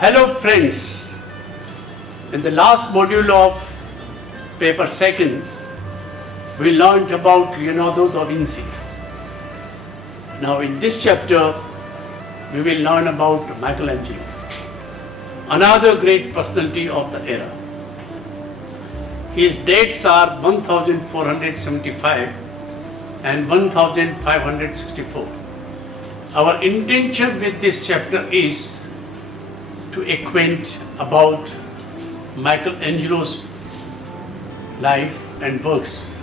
Hello friends, in the last module of paper second, we learned about Leonardo da Vinci. Now in this chapter, we will learn about Michelangelo, another great personality of the era. His dates are 1475 and 1564. Our intention with this chapter is to acquaint about Michelangelo's life and works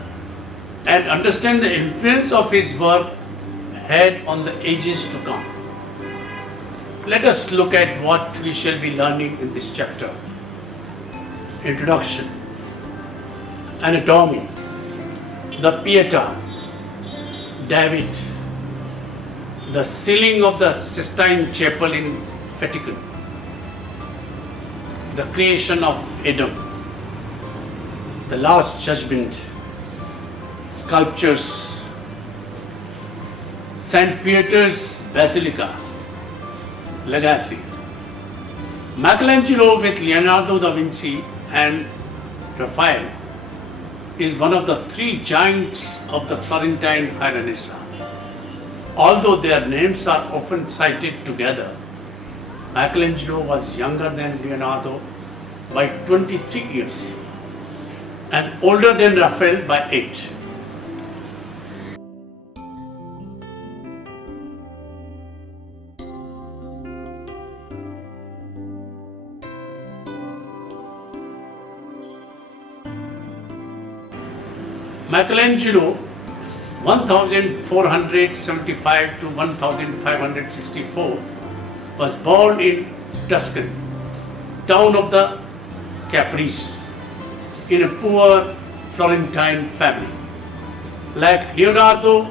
and understand the influence of his work had on the ages to come. Let us look at what we shall be learning in this chapter. Introduction, Anatomy, the Pietà, David, the ceiling of the Sistine Chapel in Vatican, the creation of Adam, the Last Judgment, sculptures, St. Peter's Basilica, legacy. Michelangelo with Leonardo da Vinci and Raphael is one of the three giants of the Florentine High Renaissance. Although their names are often cited together, Michelangelo was younger than Leonardo by 23 years and older than Raphael by 8. Michelangelo, 1475 to 1564, was born in Tuscany, town of the Caprice, in a poor Florentine family. Like Leonardo,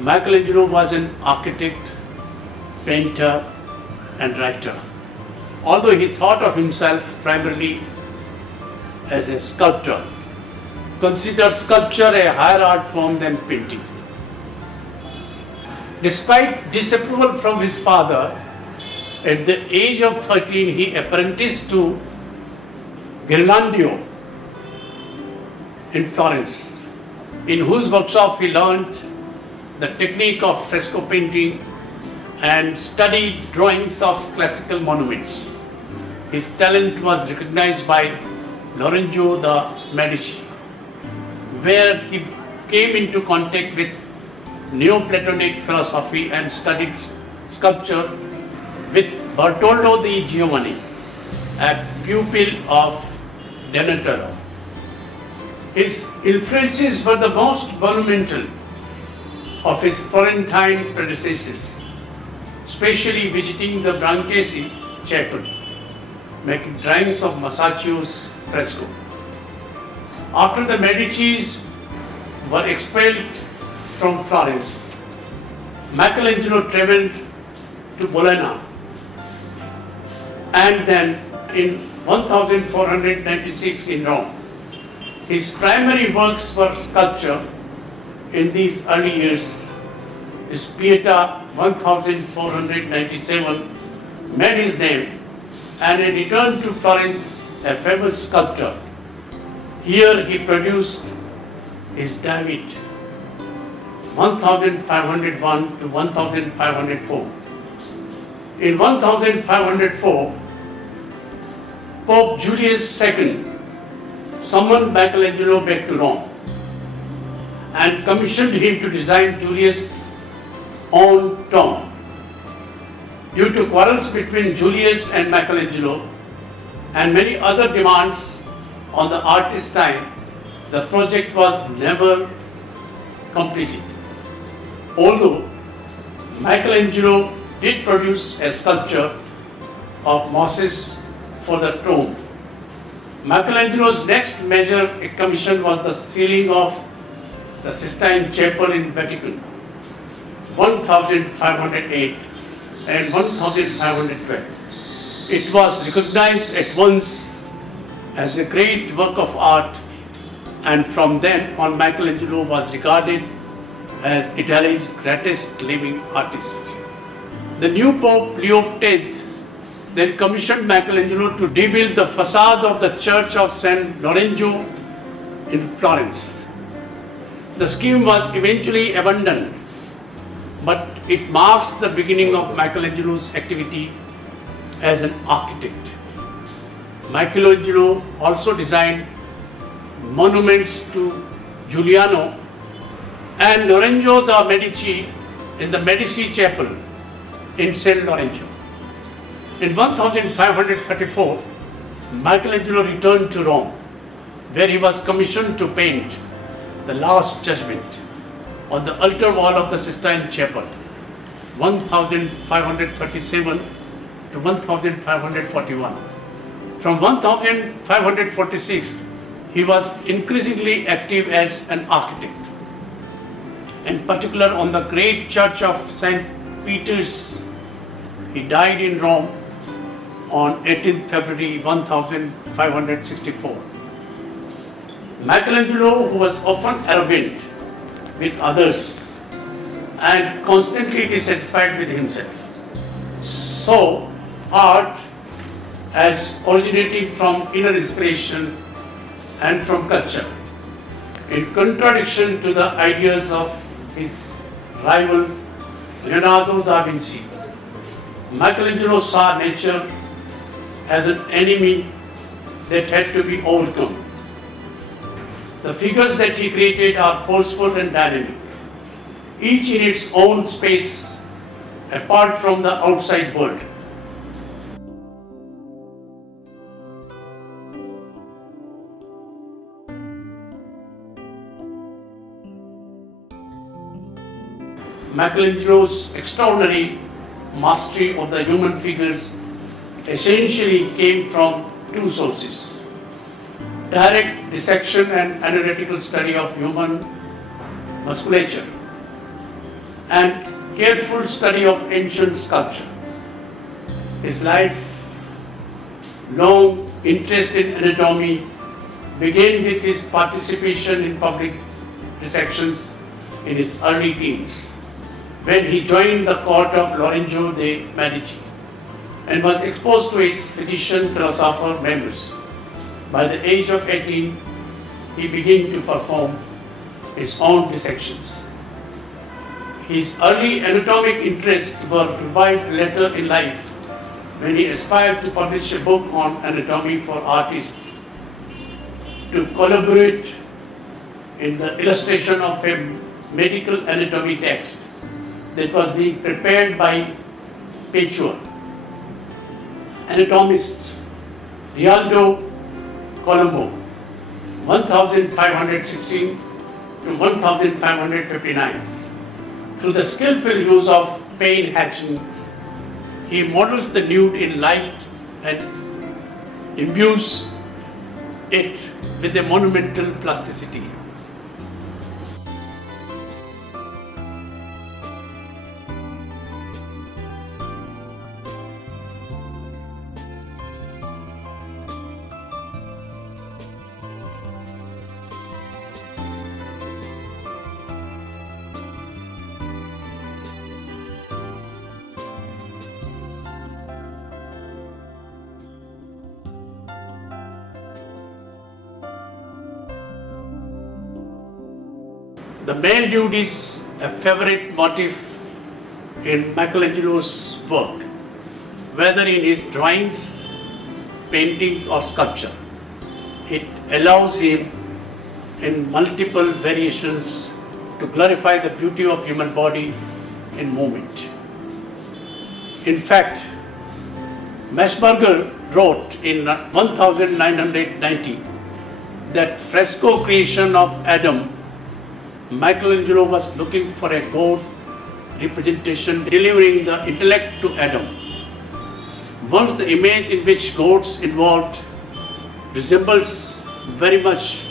Michelangelo was an architect, painter, and writer, although he thought of himself primarily as a sculptor. Considered sculpture a higher art form than painting. Despite disapproval from his father, at the age of 13 he apprenticed to Ghirlandaio in Florence, in whose workshop he learned the technique of fresco painting and studied drawings of classical monuments. His talent was recognized by Lorenzo de' Medici, where he came into contact with Neoplatonic philosophy and studied sculpture with Bartoldo di Giovanni, a pupil of Donatello. His influences were the most monumental of his Florentine predecessors, especially visiting the Brancesi Chapel, making drawings of Masaccio's fresco. After the Medicis were expelled from Florence, Michelangelo traveled to Bologna, and then in 1496 in Rome. His primary works were sculpture. In these early years, his Pietà 1497 made his name, and he returned to Florence a famous sculptor. Here he produced his David 1501 to 1504. In 1504, Pope Julius II summoned Michelangelo back to Rome and commissioned him to design Julius' own tomb. Due to quarrels between Julius and Michelangelo and many other demands on the artist's time, the project was never completed. Although Michelangelo did produce a sculpture of Moses for the tomb. Michelangelo's next major commission was the ceiling of the Sistine Chapel in Vatican, 1508 and 1512. It was recognized at once as a great work of art, and from then on Michelangelo was regarded as Italy's greatest living artist. The new Pope Leo X then commissioned Michelangelo to rebuild the facade of the Church of San Lorenzo in Florence. The scheme was eventually abandoned, but it marks the beginning of Michelangelo's activity as an architect. Michelangelo also designed monuments to Giuliano and Lorenzo de' Medici in the Medici Chapel in San Lorenzo. In 1534, Michelangelo returned to Rome, where he was commissioned to paint the Last Judgment on the altar wall of the Sistine Chapel, 1537 to 1541. From 1546, he was increasingly active as an architect, in particular on the great church of St. Peter's. He died in Rome on 18 February 1564. Michelangelo, who was often arrogant with others and constantly dissatisfied with himself, saw art as originating from inner inspiration and from culture, in contradiction to the ideas of his rival Leonardo da Vinci. Michelangelo saw nature as an enemy that had to be overcome. The figures that he created are forceful and dynamic, each in its own space, apart from the outside world. Michelangelo's extraordinary mastery of the human figures essentially came from two sources: direct dissection and analytical study of human musculature, and careful study of ancient sculpture. His lifelong interest in anatomy began with his participation in public dissections in his early teens, when he joined the court of Lorenzo de' Medici and was exposed to its physician philosopher members. By the age of 18, he began to perform his own dissections. His early anatomic interests were revived later in life when he aspired to publish a book on anatomy for artists, to collaborate in the illustration of a medical anatomy text that was being prepared by Peccio. Anatomist Rialdo Colombo, 1516 to 1559. Through the skillful use of pain hatching, he models the nude in light and imbues it with a monumental plasticity. The male nude is a favorite motif in Michelangelo's work, whether in his drawings, paintings or sculpture. It allows him in multiple variations to glorify the beauty of human body in movement. In fact, Maschberger wrote in 1990 that fresco creation of Adam, Michelangelo was looking for a god representation delivering the intellect to Adam. Once the image in which gods involved resembles very much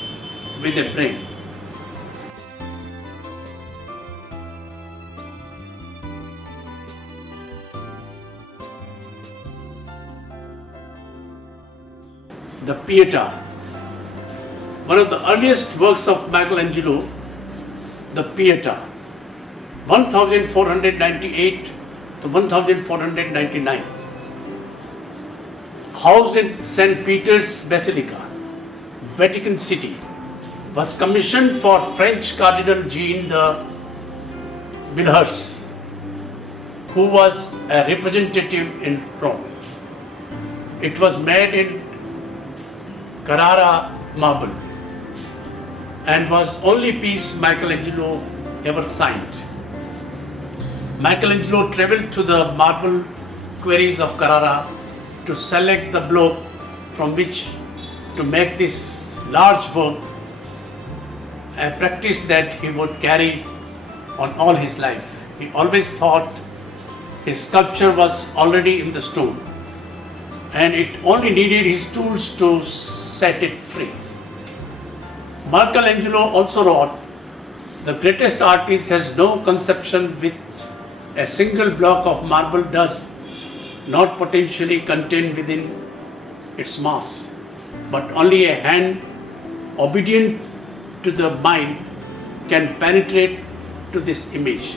with a brain. The Pietà, one of the earliest works of Michelangelo, the Pietà, 1498 to 1499. housed in St. Peter's Basilica, Vatican City, was commissioned for French Cardinal Jean de Villers, who was a representative in Rome. It was made in Carrara marble and was only piece Michelangelo ever signed. Michelangelo traveled to the marble quarries of Carrara to select the block from which to make this large work, a practice that he would carry on all his life. He always thought his sculpture was already in the stone and it only needed his tools to set it free. Michelangelo also wrote, "The greatest artist has no conception which a single block of marble does not potentially contain within its mass, but only a hand obedient to the mind can penetrate to this image."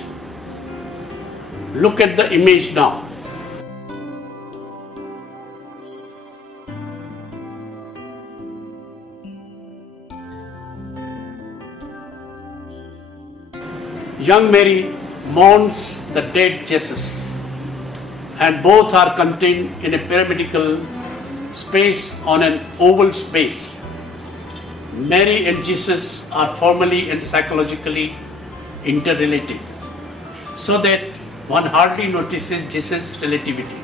Look at the image now. Young Mary mourns the dead Jesus, and both are contained in a pyramidal space on an oval space. Mary and Jesus are formally and psychologically interrelated, so that one hardly notices Jesus' relativity.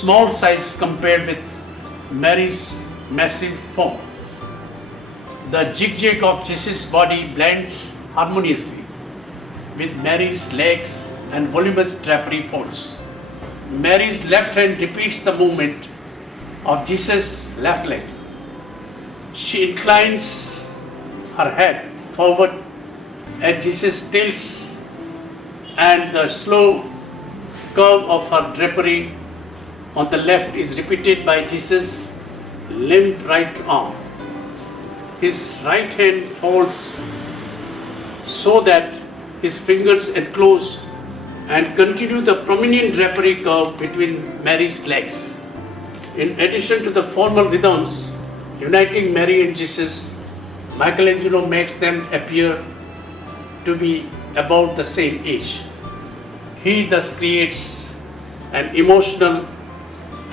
Small size compared with Mary's massive form. The zigzag of Jesus' body blends harmoniously with Mary's legs and voluminous drapery folds. Mary's left hand repeats the movement of Jesus' left leg. She inclines her head forward as Jesus tilts, and the slow curve of her drapery on the left is repeated by Jesus' limp right arm. His right hand folds so that his fingers enclose and continue the prominent drapery curve between Mary's legs. In addition to the formal rhythms uniting Mary and Jesus, Michelangelo makes them appear to be about the same age. He thus creates an emotional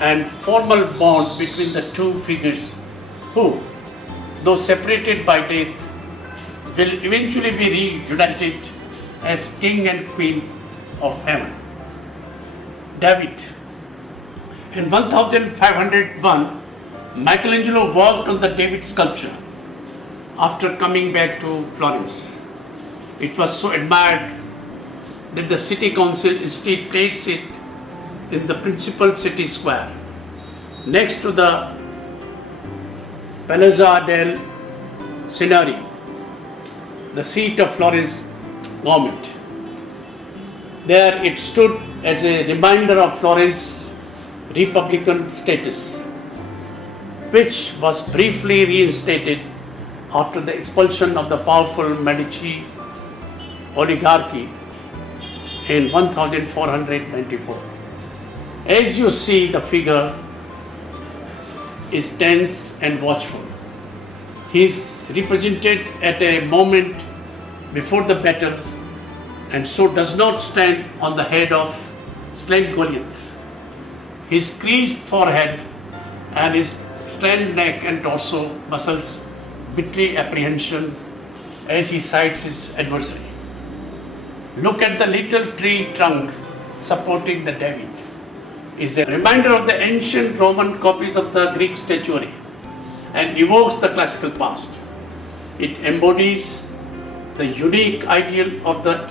and formal bond between the two figures who, though separated by death, will eventually be reunited as king and queen of heaven. David. In 1501, Michelangelo worked on the David sculpture after coming back to Florence. It was so admired that the city council instead placed it in the principal city square, next to the Piazza del Signoria, the seat of Florence government. There it stood as a reminder of Florence's republican status, which was briefly reinstated after the expulsion of the powerful Medici oligarchy in 1494. As you see, the figure is tense and watchful. He is represented at a moment before the battle, and so does not stand on the head of slain Goliath. His creased forehead and his strained neck and torso muscles betray apprehension as he sights his adversary. Look at the little tree trunk supporting the David. It is a reminder of the ancient Roman copies of the Greek statuary and evokes the classical past. It embodies the unique ideal of the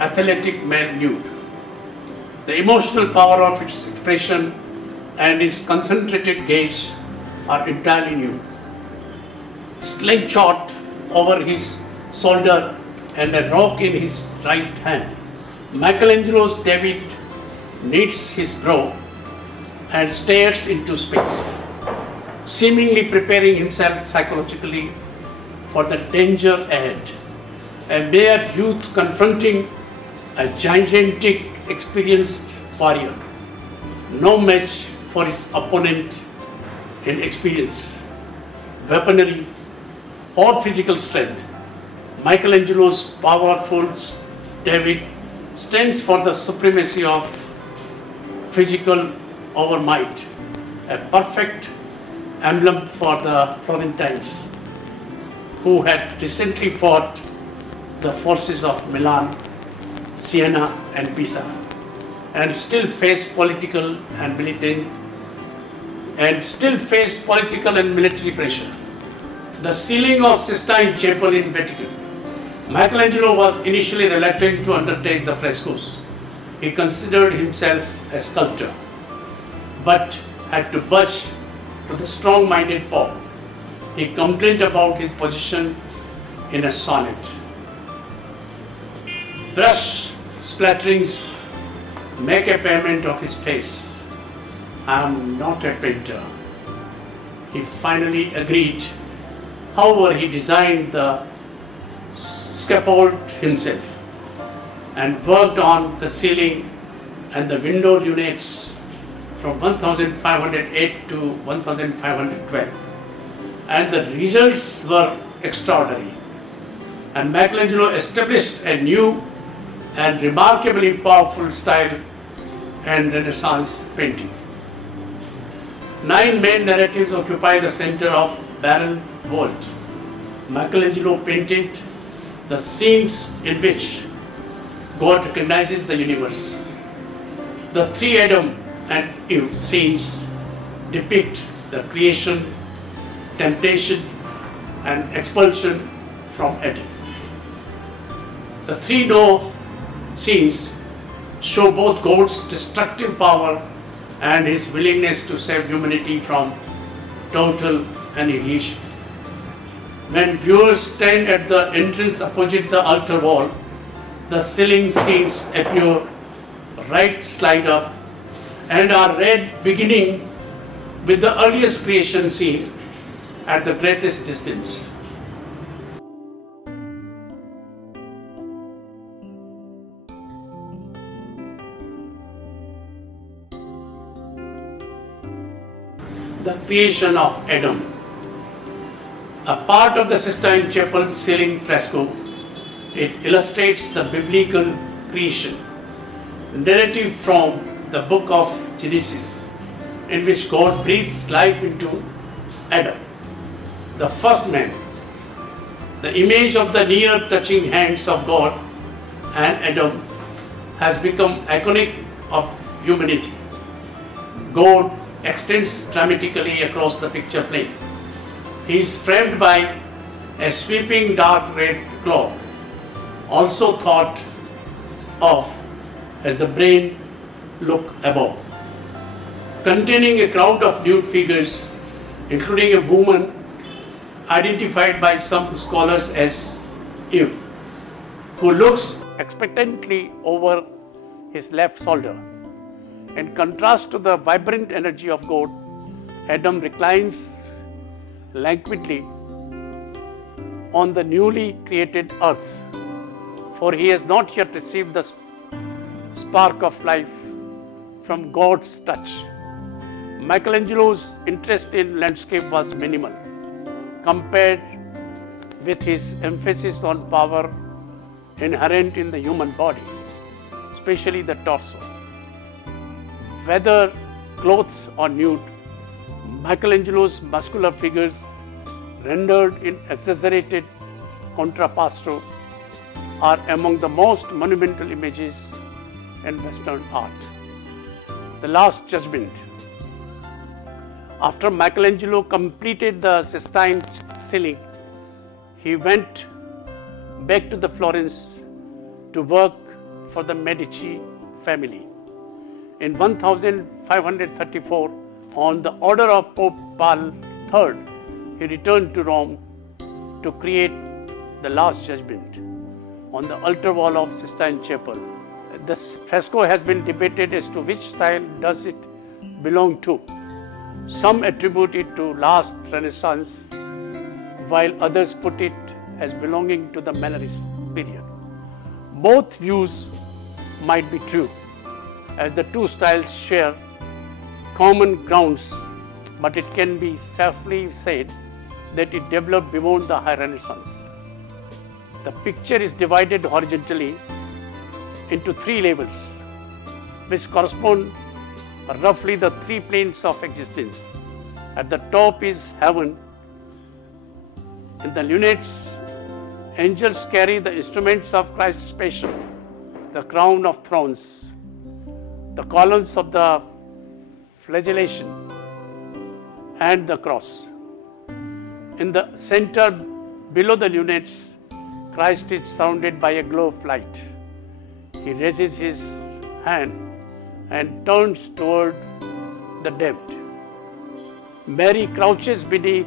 athletic male nude. The emotional power of its expression and its concentrated gaze are entirely new. Slingshot over his shoulder and a rock in his right hand, Michelangelo's David knits his brow and stares into space, seemingly preparing himself psychologically for the danger ahead. A mere youth confronting a gigantic, experienced warrior, no match for his opponent in experience, weaponry, or physical strength. Michelangelo's powerful David stands for the supremacy of physical over might, a perfect emblem for the Florentines, who had recently fought the forces of Milan, Siena, and Pisa, and still faced political and military pressure. The ceiling of Sistine Chapel in Vatican. Michelangelo was initially reluctant to undertake the frescoes. He considered himself a sculptor, but had to budge to the strong-minded Pope. He complained about his position in a sonnet. Brush splatterings make a payment of his face. I am not a painter. He finally agreed. However, he designed the scaffold himself and worked on the ceiling and the window units from 1508 to 1512. And the results were extraordinary. And Michelangelo established a new and remarkably powerful style and Renaissance painting. 9 main narratives occupy the center of barrel vault. Michelangelo painted the scenes in which God recognizes the universe. The 3 Adam and Eve scenes depict the creation, temptation, and expulsion from Eden. The 3 Noah scenes show both God's destructive power and his willingness to save humanity from total annihilation. When viewers stand at the entrance opposite the altar wall, the ceiling scenes appear right side up and are read beginning with the earliest creation scene at the greatest distance. The creation of Adam. A part of the Sistine Chapel ceiling fresco, it illustrates the biblical creation narrative from the book of Genesis, in which God breathes life into Adam, the first man. The image of the near touching hands of God and Adam has become iconic of humanity. God extends dramatically across the picture plane. He is framed by a sweeping dark red cloth, also thought of as the brain look above, containing a crowd of nude figures, including a woman identified by some scholars as Eve, who looks expectantly over his left shoulder. In contrast to the vibrant energy of God, Adam reclines languidly on the newly created earth, for he has not yet received the spark of life from God's touch. Michelangelo's interest in landscape was minimal compared with his emphasis on power inherent in the human body, especially the torso. Whether clothes or nude, Michelangelo's muscular figures, rendered in exaggerated contrapposto, are among the most monumental images in Western art. The Last Judgment. After Michelangelo completed the Sistine ceiling, he went back to the Florence to work for the Medici family. In 1534, on the order of Pope Paul III, he returned to Rome to create the Last Judgment on the altar wall of Sistine Chapel. This fresco has been debated as to which style does it belong to. Some attribute it to last Renaissance, while others put it as belonging to the Mannerist period. Both views might be true, as the two styles share common grounds, but it can be safely said that it developed beyond the High Renaissance. The picture is divided horizontally into three levels, which correspond roughly the three planes of existence. At the top is heaven. In the lunettes, angels carry the instruments of Christ's passion, the crown of thorns, the columns of the flagellation, and the cross. In the center, below the lunettes, Christ is surrounded by a glow of light. He raises his hand and turns toward the damned. Mary crouches beneath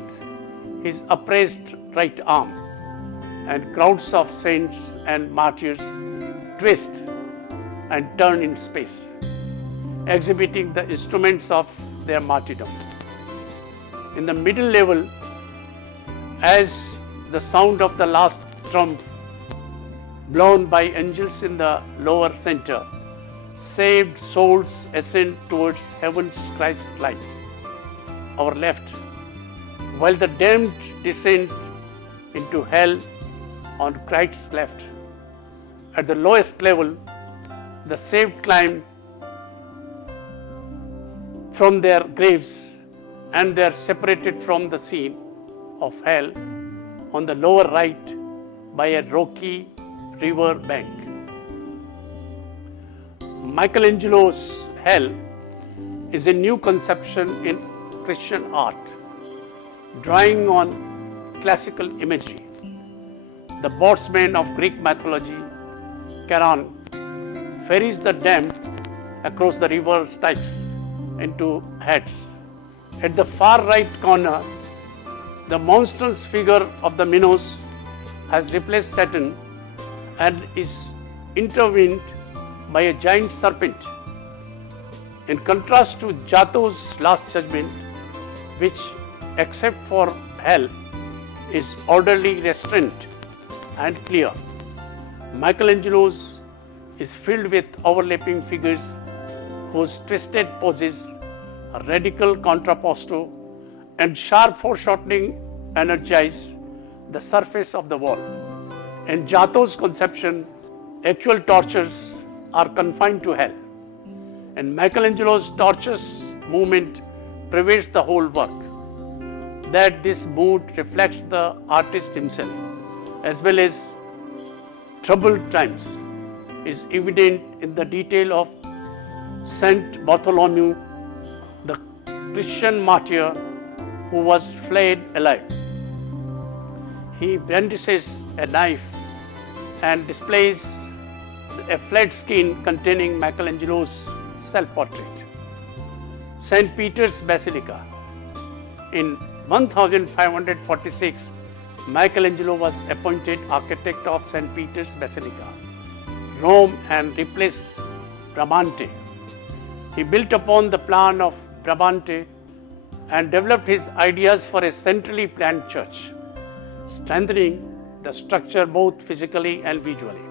his upraised right arm, and crowds of saints and martyrs twist and turn in space, exhibiting the instruments of their martyrdom. In the middle level, as the sound of the last trump blown by angels in the lower center, saved souls ascend towards heaven's Christ light, our left, while the damned descend into hell on Christ's left. At the lowest level, the saved climb from their graves and they are separated from the scene of hell on the lower right by a rocky river bank. Michelangelo's hell is a new conception in Christian art, drawing on classical imagery. The boatsman of Greek mythology, Charon, ferries the damned across the river Styx into Hades. At the far right corner, the monstrous figure of the Minos has replaced Satan and is intervened by a giant serpent. In contrast to Giotto's Last Judgment, which, except for hell, is orderly, restrained and clear, Michelangelo's is filled with overlapping figures whose twisted poses, radical contrapposto and sharp foreshortening energize the surface of the wall. In Giotto's conception, actual tortures are confined to hell, and Michelangelo's tortuous movement pervades the whole work. That this mood reflects the artist himself, as well as troubled times, is evident in the detail of Saint Bartholomew, the Christian martyr who was flayed alive. He brandishes a knife and displays a flayed skin containing Michelangelo's self-portrait. St. Peter's Basilica. In 1546, Michelangelo was appointed architect of St. Peter's Basilica, Rome, and replaced Bramante. He built upon the plan of Bramante and developed his ideas for a centrally planned church, strengthening the structure both physically and visually.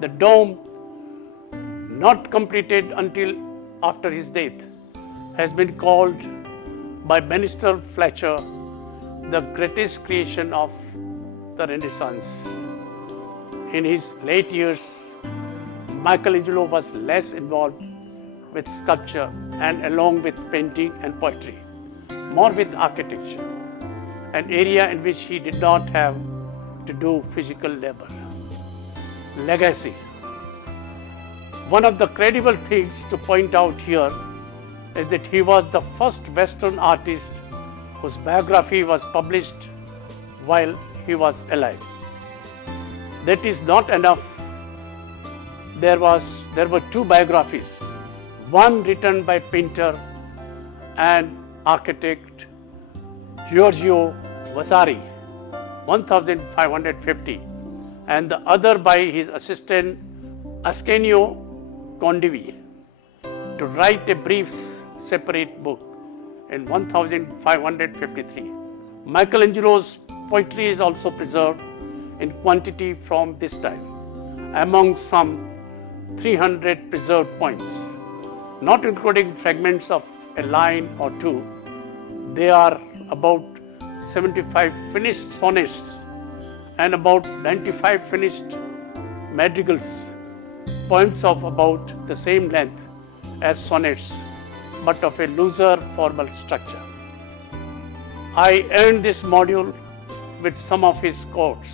The dome, not completed until after his death, has been called by Minister Fletcher the greatest creation of the Renaissance. In his late years, Michelangelo was less involved with sculpture and along with painting and poetry, more with architecture, an area in which he did not have to do physical labor. Legacy. One of the credible things to point out here is that he was the first Western artist whose biography was published while he was alive. That is not enough. There were two biographies, one written by painter and architect Giorgio Vasari, 1550, and the other by his assistant Ascanio Condivi, to write a brief separate book in 1553. Michelangelo's poetry is also preserved in quantity from this time, among some 300 preserved poems, not including fragments of a line or two. They are about 75 finished sonnets and about 95 finished madrigals, poems of about the same length as sonnets, but of a looser formal structure. I end this module with some of his quotes.